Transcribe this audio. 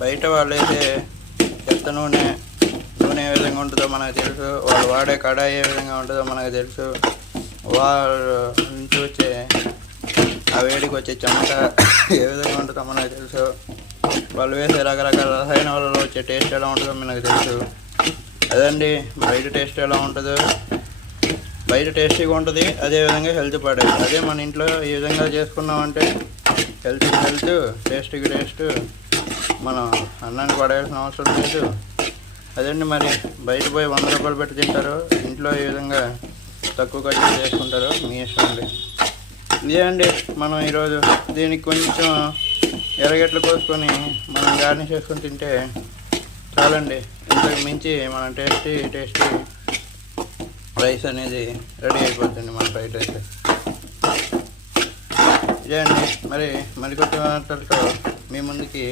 బయట వాళ్ళు వేసే చెత్త నూనె ఏ విధంగా ఉంటుందో మనకు తెలుసు, వాళ్ళు వాడే కడాయి ఏ విధంగా ఉంటుందో మనకు తెలుసు, వాళ్ళు నుంచి వచ్చే ఆ వేడికి వచ్చే చెమట ఏ విధంగా ఉంటుందో మనకు తెలుసు, వాళ్ళు వేసే రకరకాల రసాయన వల్ల వచ్చే టేస్ట్ ఎలా ఉంటుందో మనకు తెలుసు. అదండి బయట టేస్ట్ ఎలా ఉంటుందో, బయట టేస్టీగా ఉంటుంది, అదేవిధంగా హెల్త్ పడేది. అదే మన ఇంట్లో ఈ విధంగా చేసుకున్నామంటే హెల్త్ టేస్ట్కి టేస్ట్, మనం అన్నాన్ని పడేయాల్సిన అవసరం లేదు. అదండి మరి బయట పోయి 100 రూపాయలు పెట్టి తింటారు, ఇంట్లో ఈ విధంగా తక్కువ ఖర్చు చేసుకుంటారు, మీ ఇష్టం అండి. ఇదే అండి మనం ఈరోజు దీనికి కొంచెం ఎర్రగడ్డలు కోసుకొని మనం గార్నిష్ చేసుకొని తింటే చాలండి. ఇంతకు మించి మన టేస్టీ రైస్ అనేది రెడీ అయిపోతుంది, మన ఫ్రైడ్ రైస్. ఇదే అండి మరి మరికొత్త వంటలతో మీ ముందుకి